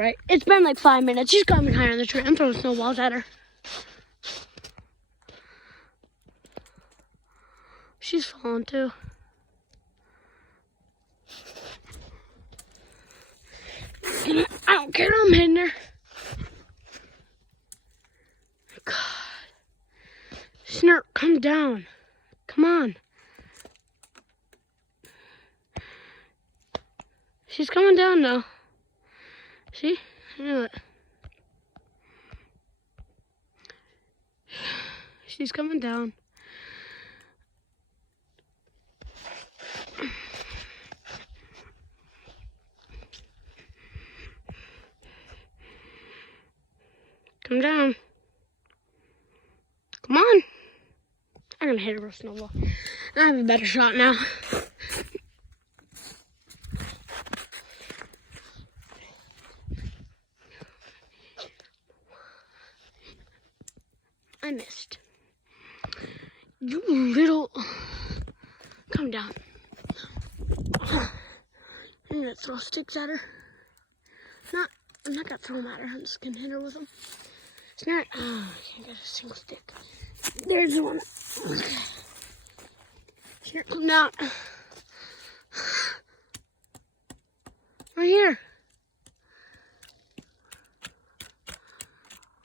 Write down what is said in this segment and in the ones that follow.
Right, it's been like 5 minutes. She's coming higher on the tree. I'm throwing snowballs at her. She's falling too. I don't care. I'm hitting her. God. Snort, come down. Come on. She's coming down now. See? I knew it. She's coming down. Come down. Come on. I'm gonna hit her with a snowball. I have a better shot now. I missed. You little... Come down. I'm gonna throw sticks at her. I'm not gonna throw them at her. I'm just gonna hit her with them. Snort. Oh, I can't get a single stick. There's one. Okay. Snort, come down. Right here.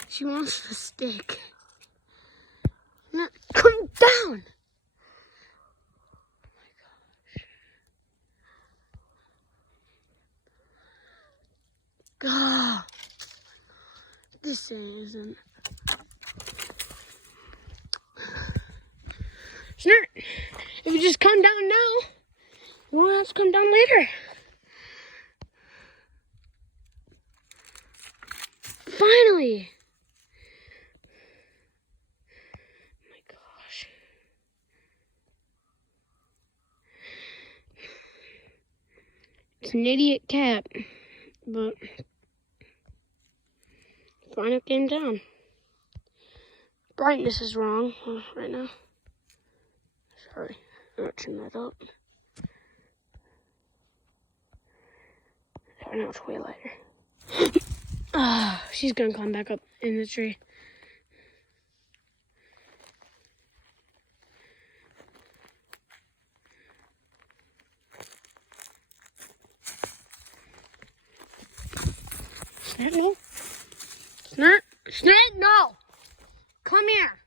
She wants the stick. No, come down. Oh my gosh. God. This thing isn't. Snort, if you just come down now, you won't have to come down later. Finally. Oh my gosh. It's an idiot cat, but finally came down. Brightness is wrong right now. Sorry, I'm gonna turn that up. Sorry, now it's way lighter. She's gonna climb back up in the tree. Snort, no. Snort, Snort, no. Come here.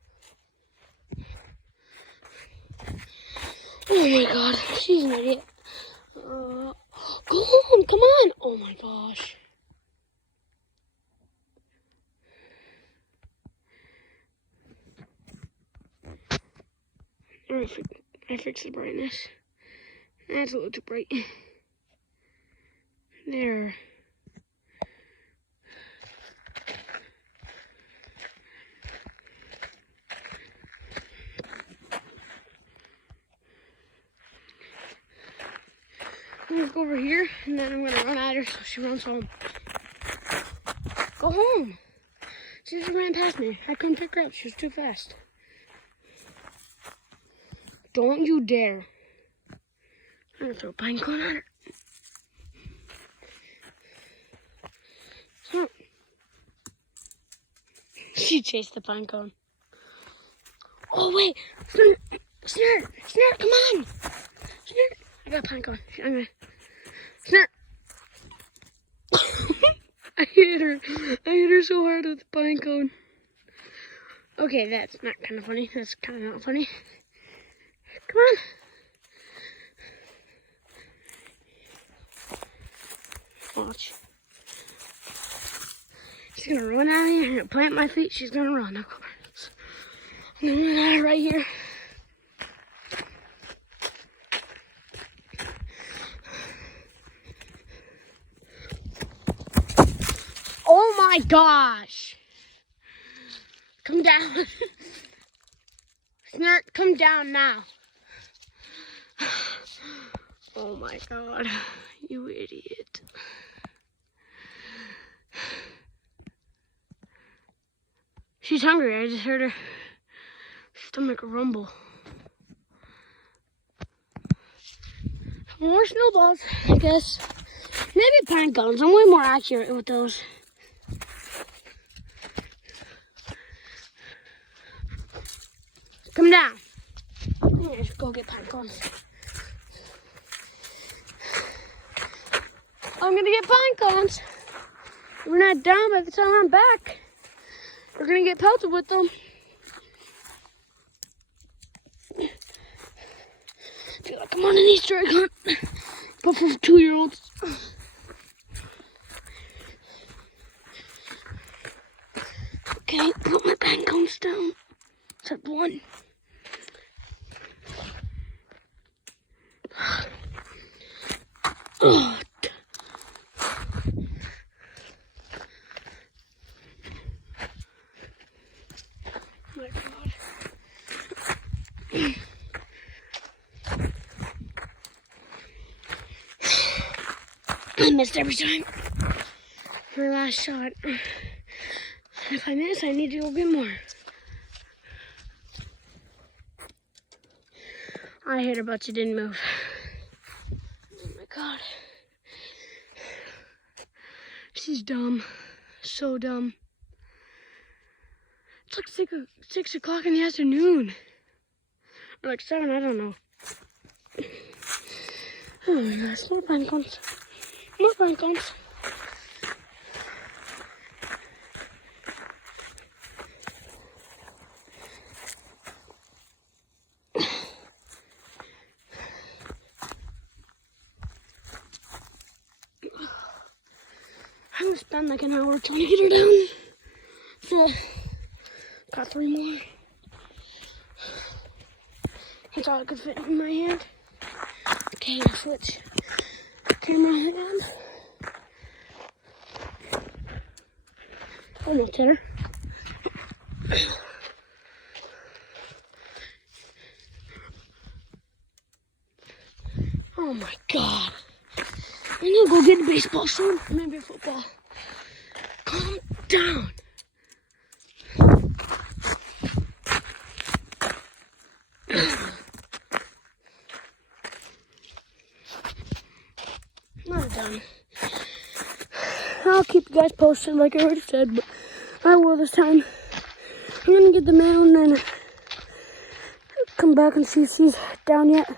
Oh my God, she's an idiot. Go on, come on. Oh my gosh. I fixed the brightness. That's a little too bright. There. I'm gonna go over here, and then I'm gonna run at her so she runs home. Go home. She just ran past me. I couldn't pick her up. She was too fast. Don't you dare. I'm gonna throw a pine cone at her. Snort. She chased the pine cone. Oh, wait. Snort, come on. Snort. I got a pine cone. I'm gonna... Snort. I hit her so hard with the pine cone. Okay, that's not kind of funny. That's kind of not funny. Come on. Watch. She's gonna run out of here. I'm gonna plant my feet. She's gonna run. Of course. I'm gonna run out right here. Oh my gosh. Come down. Snort, come down now. Oh my God, you idiot. She's hungry. I just heard her stomach rumble. More snowballs, I guess. Maybe pine cones. I'm way more accurate with those. Come down. Let's go get pine cones. I'm gonna get pine cones. We're not done by the time I'm back. We're gonna get pelted with them. I feel like I'm on an Easter egg hunt, but for 2-year-olds. Okay, put my pine cones down. Except one. Oh. My God. I missed every time. My last shot. If I miss, I need to go get more. I hit her, but she didn't move. Oh my God. She's dumb. So dumb. It's like 6 o'clock in the afternoon. Or like 7, I don't know. Oh my gosh, more pine cones. More pine cones. I'm gonna spend like an hour trying to get her down. So, got 3 more. That's all I could fit in my hand. Okay, I'll switch camera hand. Almost hit her. Oh my God. I'm gonna go get a baseball soon. Maybe a football. Calm down. Not done. I'll keep you guys posted like I already said, but I will this time. I'm gonna get the mail and then come back and see if she's down yet.